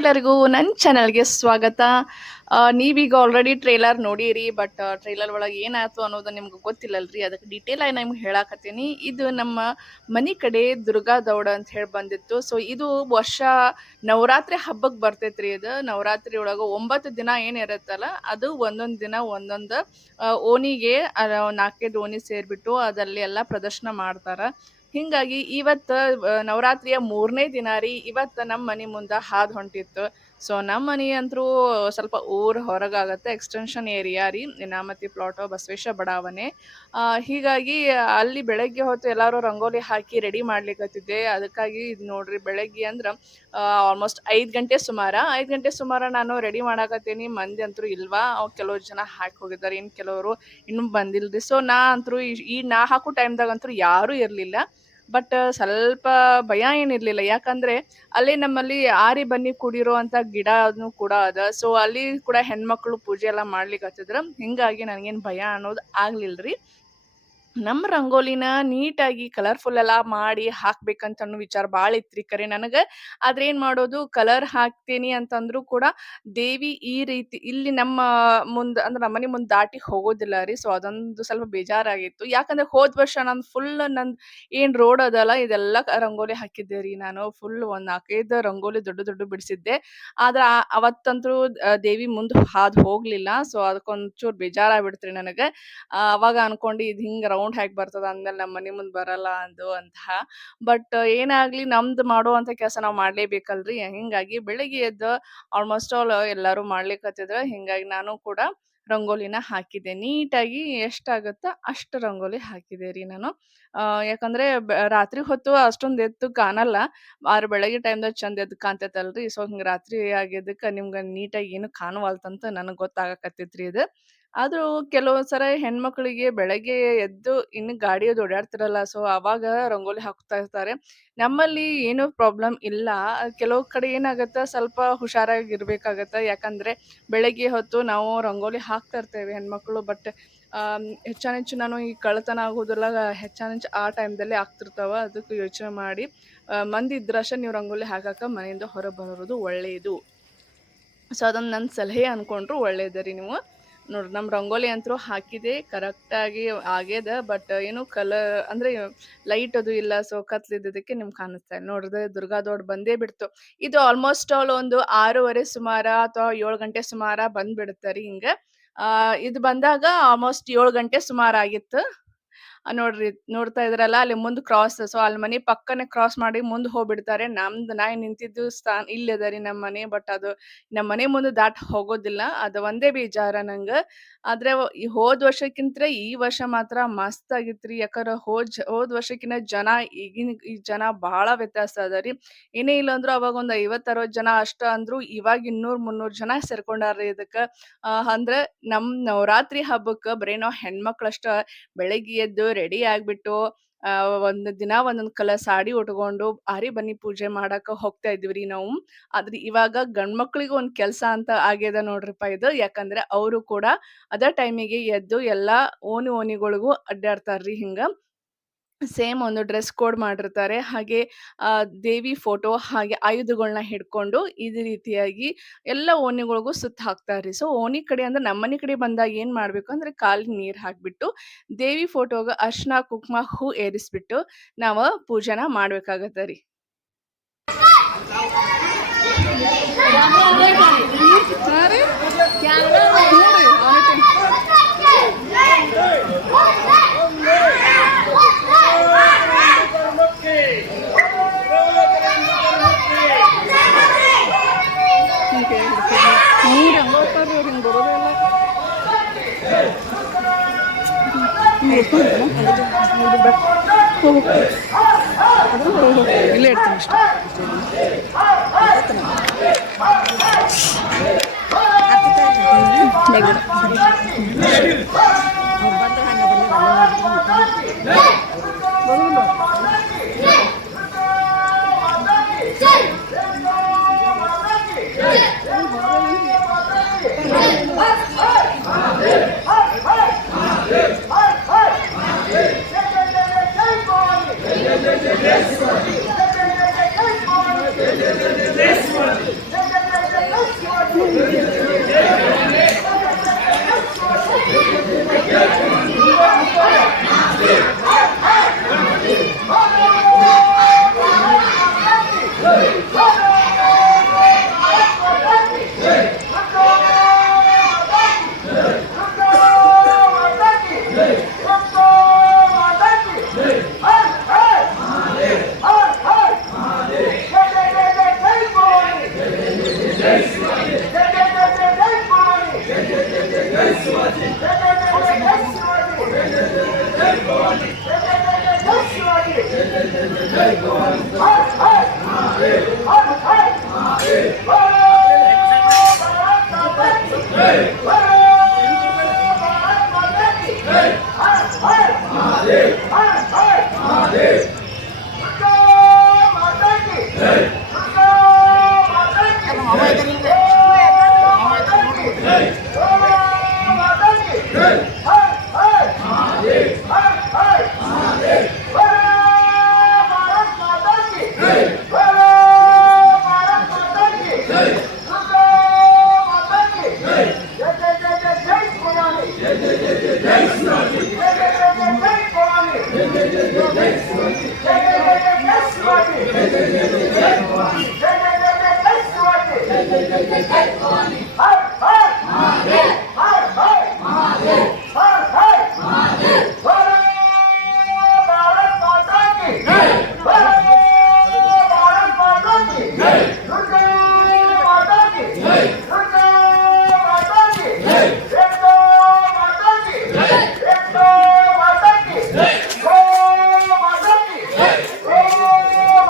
ಎಲ್ಲರಿಗೂ ನನ್ನ ಚಾನಲ್ಗೆ ಸ್ವಾಗತ. ನೀವೀಗ ಆಲ್ರೆಡಿ ಟ್ರೇಲರ್ ನೋಡಿರಿ, ಬಟ್ ಟ್ರೇಲರ್ ಒಳಗೆ ಏನಾಯ್ತು ಅನ್ನೋದು ನಿಮ್ಗೆ ಗೊತ್ತಿಲ್ಲಲ್ರಿ. ಅದಕ್ಕೆ ಡೀಟೇಲ್ ಆಗಿ ನಿಮ್ಗೆ ಹೇಳಾಕತ್ತೀನಿ. ಇದು ನಮ್ಮ ಮನೆ ಕಡೆ ದುರ್ಗಾ ದೌಡ ಅಂತ ಹೇಳಿ ಬಂದಿತ್ತು. ಸೊ ಇದು ವರ್ಷ ನವರಾತ್ರಿ ಹಬ್ಬಕ್ಕೆ ಬರ್ತೈತ್ರಿ. ಇದು ನವರಾತ್ರಿ ಒಳಗೆ 9 ದಿನ ಏನಿರುತ್ತಲ್ಲ, ಅದು ಒಂದೊಂದು ದಿನ ಒಂದೊಂದು ಓಣಿಗೆ 4-5 ಓಣಿ ಸೇರಿಬಿಟ್ಟು ಅದಲ್ಲಿ ಎಲ್ಲ ಪ್ರದರ್ಶನ ಮಾಡ್ತಾರೆ. ಹಿಂಗಾಗಿ ಇವತ್ತು ನವರಾತ್ರಿಯ 3ನೇ ದಿನ ರೀ. ಇವತ್ತು ನಮ್ಮ ಮನೆ ಮುಂದೆ ಹಾದು ಹೊಂಟಿತ್ತು. ಸೊ ನಮ್ಮ ಮನೆ ಅಂತರೂ ಸ್ವಲ್ಪ ಊರು ಹೊರಗಾಗತ್ತೆ, ಎಕ್ಸ್ಟೆನ್ಷನ್ ಏರಿಯಾ ರೀ, ನೇನಾಮತಿ ಪ್ಲಾಟೋ ಬಸವೇಶ್ವರ ಬಡಾವಣೆ. ಹೀಗಾಗಿ ಅಲ್ಲಿ ಬೆಳಗ್ಗೆ ಹೊತ್ತು ಎಲ್ಲರೂ ರಂಗೋಲಿ ಹಾಕಿ ರೆಡಿ ಮಾಡ್ಲಿಕ್ಕತ್ತಿದ್ದೆ. ಅದಕ್ಕಾಗಿ ಇದು ನೋಡ್ರಿ, ಬೆಳಗ್ಗೆ ಅಂದ್ರೆ ಆಲ್ಮೋಸ್ಟ್ 5 ಗಂಟೆ ಸುಮಾರು ನಾನು ರೆಡಿ ಮಾಡಾಕತ್ತೀನಿ. ಮಂದಿ ಅಂತರೂ ಇಲ್ವಾ, ಕೆಲವು ಜನ ಹಾಕಿ ಹೋಗಿದ್ದಾರೆ, ಇನ್ನು ಕೆಲವರು ಇನ್ನೂ ಬಂದಿಲ್ರಿ. ಸೊ ನಾ ಅಂತರೂ ಈ ನಾ ಹಾಕೋ ಟೈಮ್ದಾಗಂತೂ ಯಾರೂ ಇರಲಿಲ್ಲ. ಬಟ್ ಸ್ವಲ್ಪ ಭಯ ಏನಿರಲಿಲ್ಲ, ಯಾಕಂದರೆ ಅಲ್ಲಿ ನಮ್ಮಲ್ಲಿ ಆರಿ ಬನ್ನಿ ಕೂಡಿರೋ ಅಂಥ ಗಿಡನೂ ಕೂಡ ಅದ. ಸೊ ಅಲ್ಲಿ ಕೂಡ ಹೆಣ್ಮಕ್ಳು ಪೂಜೆ ಎಲ್ಲ ಮಾಡ್ಲಿಕ್ಕೆ ಹತ್ತಿದ್ರು. ಹಿಂಗಾಗಿ ನನಗೇನು ಭಯ ಅನ್ನೋದು ಆಗ್ಲಿಲ್ಲ ರೀ. ನಮ್ಮ ರಂಗೋಲಿನ ನೀಟಾಗಿ ಕಲರ್ಫುಲ್ ಎಲ್ಲ ಮಾಡಿ ಹಾಕ್ಬೇಕಂತ ಅನ್ನೋ ವಿಚಾರ ಭಾಳ ಇತ್ರಿ ಕರೆ ನನಗೆ. ಆದ್ರೆ ಏನು ಮಾಡೋದು, ಕಲರ್ ಹಾಕ್ತೀನಿ ಅಂತಂದ್ರೂ ಕೂಡ ದೇವಿ ಈ ರೀತಿ ಇಲ್ಲಿ ನಮ್ಮ ಮುಂದೆ ಅಂದ್ರೆ ನಮ್ಮ ಮನೆ ಮುಂದೆ ದಾಟಿ ಹೋಗೋದಿಲ್ಲ ರೀ. ಸೊ ಅದೊಂದು ಸ್ವಲ್ಪ ಬೇಜಾರಾಗಿತ್ತು. ಯಾಕಂದ್ರೆ ಹೋದ ವರ್ಷ ನಾನು ಫುಲ್ ನಂದು ಏನು ರೋಡ್ ಅದಲ್ಲ, ಇದೆಲ್ಲ ರಂಗೋಲಿ ಹಾಕಿದ್ದೆ ರೀ. ನಾನು ಫುಲ್ ಒಂದು 4-5 ರಂಗೋಲಿ ದೊಡ್ಡ ದೊಡ್ಡ ಬಿಡಿಸಿದ್ದೆ. ಆದ್ರೆ ಅವತ್ತಂತೂ ದೇವಿ ಮುಂದೆ ಹಾದು ಹೋಗಲಿಲ್ಲ. ಸೊ ಅದಕ್ಕೊಂಚೂರು ಬೇಜಾರಾಗ್ಬಿಡ್ತ್ರಿ ನನಗೆ. ಅವಾಗ ಅನ್ಕೊಂಡು ಇದು ಹಿಂಗೆ ರೌಂಡ್ ಹೇಗೆ ಬರ್ತದ ಅಂದ್ಮೇಲೆ ನಮ್ಮ ಮನೆ ಮುಂದೆ ಬರಲ್ಲ ಅಂತ. ಬಟ್ ಏನಾಗ್ಲಿ, ನಮ್ದು ಮಾಡುವಂಥ ಕೆಲಸ ನಾವು ಮಾಡಲೇಬೇಕಲ್ರಿ. ಹಿಂಗಾಗಿ ಬೆಳಿಗ್ಗೆ ಎದ್ದು ಆಲ್ಮೋಸ್ಟ್ ಆಲ್ ಎಲ್ಲರೂ ಮಾಡ್ಲಿಕ್ಕತ್ತಿದ್ರು. ಹಿಂಗಾಗಿ ನಾನು ಕೂಡ ರಂಗೋಲಿನ ಹಾಕಿದ್ದೆ. ನೀಟಾಗಿ ಎಷ್ಟಾಗುತ್ತೋ ಅಷ್ಟು ರಂಗೋಲಿ ಹಾಕಿದೆ ರೀ ನಾನು. ಯಾಕಂದರೆ ರಾತ್ರಿ ಹೊತ್ತು ಅಷ್ಟೊಂದು ಎದ್ದು ಕಾಣಲ್ಲ, ಆದ್ರೆ ಬೆಳಗ್ಗೆ ಟೈಮ್ದಾಗ ಚಂದ ಎದ್ದು ಕಾಣ್ತೈತಲ್ರಿ. ಸೊ ಹಿಂಗೆ ರಾತ್ರಿ ಆಗಿದ್ದಕ್ಕೆ ನಿಮ್ಗೆ ನೀಟಾಗಿ ಏನು ಕಾಣವಲ್ತಂತ ನನಗೆ ಗೊತ್ತಾಗಕತ್ತೈತ್ರಿ ಇದು. ಆದರೂ ಕೆಲವು ಸಲ ಹೆಣ್ಮಕ್ಳಿಗೆ ಬೆಳಗ್ಗೆ ಎದ್ದು ಇನ್ನು ಗಾಡಿ ಅದು ಓಡಾಡ್ತಿರಲ್ಲ, ಸೊ ಅವಾಗ ರಂಗೋಲಿ ಹಾಕ್ತಾ ಇರ್ತಾರೆ. ನಮ್ಮಲ್ಲಿ ಏನೂ ಪ್ರಾಬ್ಲಮ್ ಇಲ್ಲ. ಕೆಲವು ಕಡೆ ಏನಾಗುತ್ತೆ, ಸ್ವಲ್ಪ ಹುಷಾರಾಗಿರ್ಬೇಕಾಗತ್ತೆ. ಯಾಕಂದರೆ ಬೆಳಗ್ಗೆ ಹೊತ್ತು ನಾವು ರಂಗೋಲಿ ಹಾಕ್ತಾ ಇರ್ತೇವೆ ಹೆಣ್ಮಕ್ಳು. ಬಟ್ ಹೆಚ್ಚಾನೆಚ್ಚು ನಾನು ಈ ಕಳ್ಳತನ ಆಗೋದೆಲ್ಲ ಹೆಚ್ಚಾನೆಚ್ಚು ಆ ಟೈಮ್ದಲ್ಲೇ ಆಗ್ತಿರ್ತಾವೆ. ಅದಕ್ಕೆ ಯೋಚನೆ ಮಾಡಿ ಮಂದಿ ಇದ್ರಷ್ಟೇ ನೀವು ರಂಗೋಲಿ ಹಾಕಕ್ಕೆ ಮನೆಯಿಂದ ಹೊರಗೆ ಬರೋದು ಒಳ್ಳೆಯದು. ಸೊ ಅದೊಂದು ನನ್ನ ಸಲಹೆ ಅಂದ್ಕೊಂಡ್ರು ಒಳ್ಳೇದು ರೀ ನೀವು. ನೋಡ್ರಿ, ನಮ್ಮ ರಂಗೋಲಿ ಅಂತೂ ಹಾಕಿದೆ, ಕರೆಕ್ಟಾಗಿ ಆಗ್ಯದ. ಬಟ್ ಏನು ಕಲರ್ ಅಂದರೆ ಲೈಟ್ ಅದು ಇಲ್ಲ. ಸೊ ಕತ್ಲಿದ್ದಕ್ಕೆ ನಿಮ್ಗೆ ಕಾಣಿಸ್ತಾ ಇಲ್ಲ ನೋಡ್ರಿ. ದುರ್ಗಾ ದೌಡ್ ಬಂದೇ ಬಿಡ್ತು. ಇದು ಆಲ್ಮೋಸ್ಟ್ ಆಲ್ ಒಂದು 6:30 ಸುಮಾರ ಅಥವಾ 7 ಗಂಟೆ ಸುಮಾರ ಬಂದ್ಬಿಡುತ್ತೆ ರೀ ಹಿಂಗೆ. ಇದು ಬಂದಾಗ ಆಲ್ಮೋಸ್ಟ್ 7 ಗಂಟೆ ಸುಮಾರಾಗಿತ್ತು. ನೋಡ್ರಿ, ನೋಡ್ತಾ ಇದ್ರಲ್ಲ ಅಲ್ಲಿ ಮುಂದೆ ಕ್ರಾಸ್. ಸೊ ಅಲ್ಲಿ ಮನೆ ಪಕ್ಕನೆ ಕ್ರಾಸ್ ಮಾಡಿ ಮುಂದೆ ಹೋಗ್ಬಿಡ್ತಾರೆ. ನಾ ನಿಂತಿದ್ದು ಸ್ಥಾನ ಇಲ್ಲಿ ಅದ ರೀ ನಮ್ಮ ಮನೆ. ಬಟ್ ಅದು ನಮ್ಮ ಮನೆ ಮುಂದೆ ದಾಟಿ ಹೋಗೋದಿಲ್ಲ. ಅದು ಒಂದೇ ಬೇಜಾರ ನಂಗೆ. ಆದರೆ ಈ ಹೋದ ವರ್ಷಕ್ಕಿಂತ ಈ ವರ್ಷ ಮಾತ್ರ ಮಸ್ತ್ ಆಗಿತ್ರಿ. ಯಾಕಂದ್ರೆ ಹೋದ ವರ್ಷಕ್ಕಿಂತ ಜನ ಈಗಿನ ಈ ಜನ ಭಾಳ ವ್ಯತ್ಯಾಸ ಅದ ರೀ. ಏನೇ ಇಲ್ಲ ಅಂದ್ರೂ ಅವಾಗ ಒಂದು 50-60 ಜನ ಅಷ್ಟ ಅಂದ್ರು, ಇವಾಗ 200-300 ಜನ ಸೇರ್ಕೊಂಡಾರ್ರಿ ಇದಕ್ಕೆ. ಅಂದ್ರೆ ನಮ್ಮ ನವರಾತ್ರಿ ಹಬ್ಬಕ್ಕೆ ಬರೀ ನಾವು ಹೆಣ್ಮಕ್ಳಷ್ಟ ಬೆಳಗ್ಗೆ ಎದ್ದು ರೆಡಿ ಆಗ್ಬಿಟ್ಟು ಒಂದು ದಿನ ಒಂದೊಂದು ಕಲರ್ ಸಾಡಿ ಉಟ್ಕೊಂಡು ಆರಿ ಬನ್ನಿ ಪೂಜೆ ಮಾಡಕ್ಕೆ ಹೋಗ್ತಾ ಇದ್ವಿ ನಾವು. ಆದ್ರೆ ಇವಾಗ ಗಂಡ್ಮಕ್ಳಿಗೂ ಒಂದು ಕೆಲಸ ಅಂತ ಆಗ್ಯದ ನೋಡ್ರಿಪ್ಪ ಇದು. ಯಾಕಂದ್ರೆ ಅವರು ಕೂಡ ಅದೇ ಟೈಮಿಗೆ ಎದ್ದು ಎಲ್ಲ ಓಣಿಗಳಿಗೂ ಅಡ್ಡಾಡ್ತಾರ್ರಿ. ಹಿಂಗೆ ಸೇಮ್ ಒಂದು ಡ್ರೆಸ್ ಕೋಡ್ ಮಾಡಿರ್ತಾರೆ. ಹಾಗೆ ದೇವಿ ಫೋಟೋ ಹಾಗೆ ಆಯುಧಗಳನ್ನ ಹಿಡ್ಕೊಂಡು ಇದೇ ರೀತಿಯಾಗಿ ಎಲ್ಲ ಓಣಿಗಳಿಗೂ ಸುತ್ತ ಹಾಕ್ತಾರ್ರಿ. ಸೊ ಓಣಿ ಕಡೆ ಅಂದ್ರೆ ನಮ್ಮ ಮನೆ ಕಡೆ ಬಂದಾಗ ಏನು ಮಾಡಬೇಕು ಅಂದ್ರೆ ಕಾಲಿಗೆ ನೀರು ಹಾಕಿಬಿಟ್ಟು ದೇವಿ ಫೋಟೋಗೆ ಅರ್ಶಿನ ಕುಂಕುಮ ಹೂ ಏರಿಸ್ಬಿಟ್ಟು ನಾವು ಪೂಜೆನ ಮಾಡ್ಬೇಕಾಗತ್ತೆ ರೀ. ಇಲ್ಲೇ ಇಡ್ತೀನಿ ಇಷ್ಟ.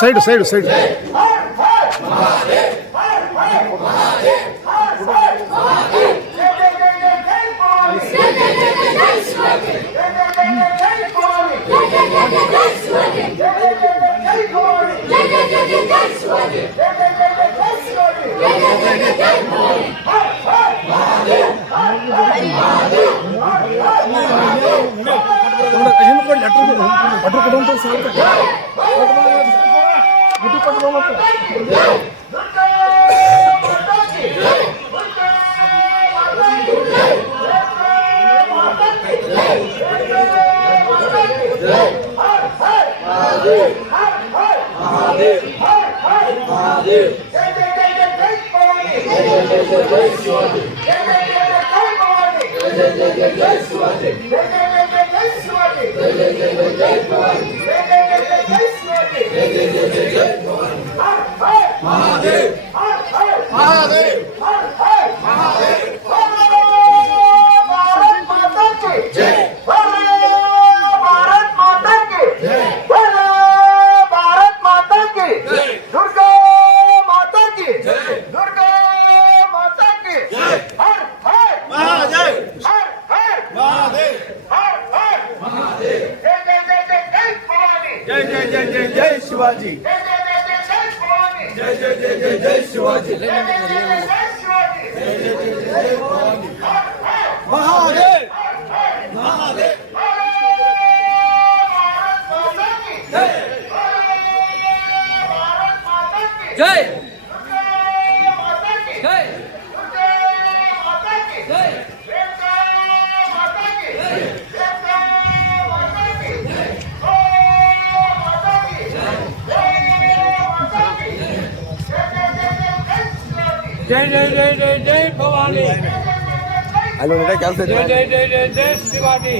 ಸೈಡು ಸೈಡು ಸೈಡು शिवाजी जय जय जय जय जय शिवाजी महादेव महादेव जय जय जय जय जय जय भवानी ಅಲ್ಲಿ ಒಂದು ಕೆಲಸ जय जय जय जय जय शिवाजी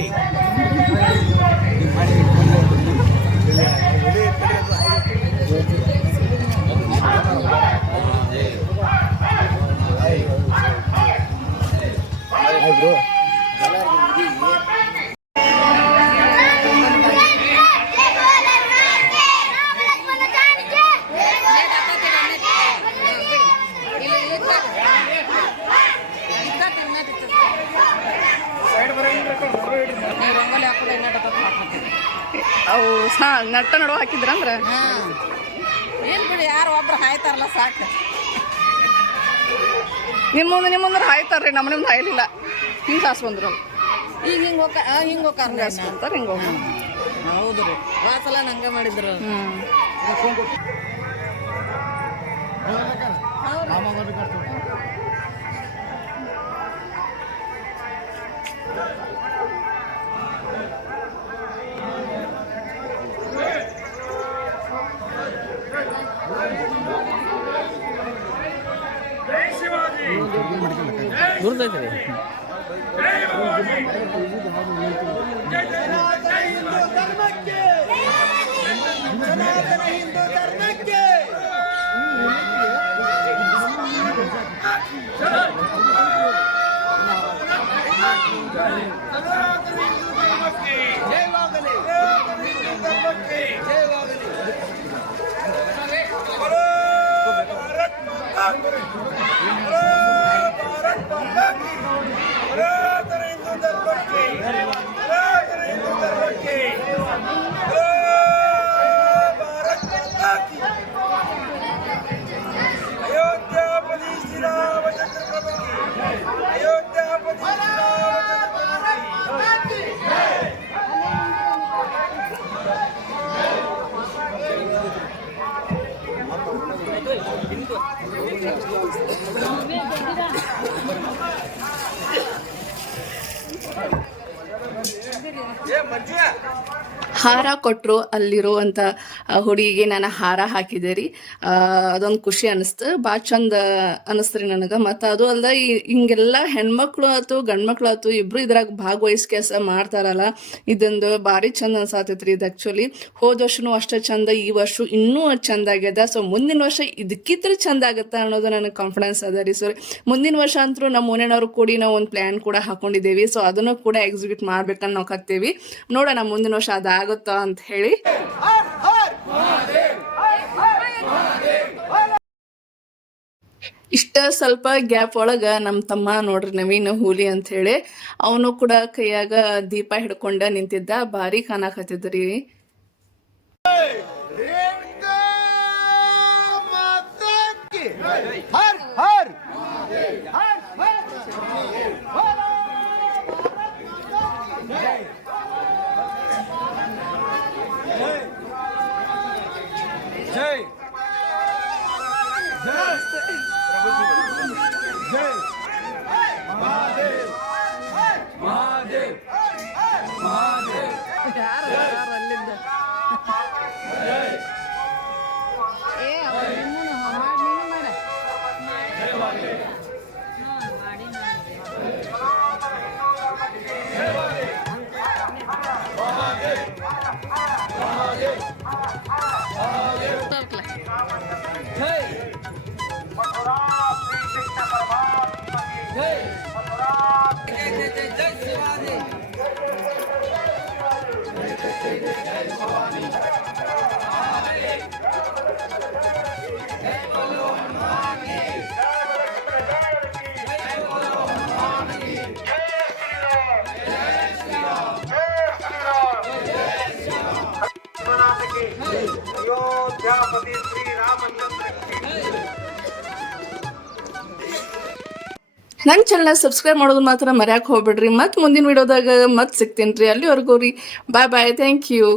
ಅವು ನಟ್ಟ ನಡುವ ಹಾಕಿದ್ರಂದ್ರೆ ಏನು ಬಿಡಿ ಯಾರು ಒಬ್ರು ಹಾಯ್ತಾರಲ್ಲ ಸಾಕು. ನಿಮ್ಮಂದ್ರೆ ಹಾಯ್ತಾರ್ರಿ ನಮ್ಮ ನಿಮ್ದು ಹಾಯಲಿಲ್ಲ ಹಿಂಗೆ ಹಾಸ್ ಬಂದ್ರು ಈಗ ಹಿಂಗೆ ಹೋಗ್ತಾರ ಅಂತಾರೆ ಹಿಂಗೆ ಹೋಗಿ. ಹೌದು ರೀ ವಾಸಲ ನಂಗೆ ಮಾಡಿದ್ರು. ದುರ್ದೈತೆ माता की बोलो भारत माता की सनातन हिंदू धर्म की सनातन हिंदू धर्म की बोलो भारत माता की अयोध्यापति श्री रामचंद्र प्रभु की अयोध्यापति श्री रामचंद्र प्रभु की ಹಾರ ಕೊಟ್ಟರು ಅಲ್ಲಿರುವಂಥ ಹುಡುಗಿಗೆ ನಾನು ಹಾರ ಹಾಕಿದೆ ರೀ. ಅದೊಂದು ಖುಷಿ ಅನಿಸ್ತು, ಭಾಳ ಚಂದ ಅನಿಸ್ತು ನನಗೆ. ಮತ್ತು ಅದು ಅಲ್ದ ಹಿಂಗೆಲ್ಲ ಹೆಣ್ಮಕ್ಳು ಆಯ್ತು ಗಂಡ್ಮಕ್ಳು ಆಯ್ತು ಇಬ್ಬರು ಇದ್ರಾಗ ಭಾಗವಹಿಸಿ ಕೆಲಸ ಮಾಡ್ತಾರಲ್ಲ, ಇದೊಂದು ಭಾರಿ ಚಂದ ಅನ್ಸಾತೈತ್ರಿ. ಇದು ಆ್ಯಕ್ಚುಲಿ ಹೋದ ವರ್ಷನೂ ಅಷ್ಟೇ ಚಂದ, ಈ ವರ್ಷ ಇನ್ನೂ ಚಂದ ಆಗ್ಯದ. ಸೊ ಮುಂದಿನ ವರ್ಷ ಇದಕ್ಕಿದ್ರೆ ಚಂದ ಆಗುತ್ತೆ ಅನ್ನೋದು ನನಗೆ ಕಾನ್ಫಿಡೆನ್ಸ್ ಅದ ರೀ. ಸೊ ಮುಂದಿನ ವರ್ಷ ಅಂತೂ ನಮ್ಮ ಓನೇನವ್ರು ಕೂಡಿ ನಾವು ಒಂದು ಪ್ಲ್ಯಾನ್ ಕೂಡ ಹಾಕೊಂಡಿದ್ದೇವೆ. ಸೊ ಅದನ್ನು ಕೂಡ ಎಕ್ಸಿಕ್ಯೂಟ್ ಮಾಡ್ಬೇಕಂತ ನಾವು ಕತ್ತೀವಿ. ನೋಡೋಣ ಮುಂದಿನ ವರ್ಷ ಅದಾಗುತ್ತೋ ಅಂತ ಹೇಳಿ. ಇಷ್ಟ ಸ್ವಲ್ಪ ಗ್ಯಾಪ್ ಒಳಗೆ ನಮ್ಮ ತಮ್ಮ ನೋಡ್ರಿ ನವೀನ್ ಹೂಲಿ ಅಂತ ಹೇಳಿ ಅವನು ಕೂಡ ಕೈಯಾಗ ದೀಪ ಹಿಡ್ಕೊಂಡ ನಿಂತಿದ್ದ, ಭಾರಿ ಕಾಣಕತ್ತಿದ್ರಿ. हर हर जय जय महादेव महादेव महादेव ಅಲ್ಲಿಂದ ಏ ಮಾಡ अयोध्यापति श्री रामचंद्र ನನ್ನ ಚಾನಲ್ ಸಬ್ಸ್ಕ್ರೈಬ್ ಮಾಡೋದು ಮಾತ್ರ ಮರ್ಯಾಕೆ ಹೋಗ್ಬೇಡ್ರಿ. ಮತ್ತು ಮುಂದಿನ ವಿಡಿಯೋದಾಗ ಮತ್ತೆ ಸಿಗ್ತೀನಿ ರೀ. ಅಲ್ಲಿವರೆಗೂ ರೀ ಬಾಯ್ ಬಾಯ್, ಥ್ಯಾಂಕ್ ಯು.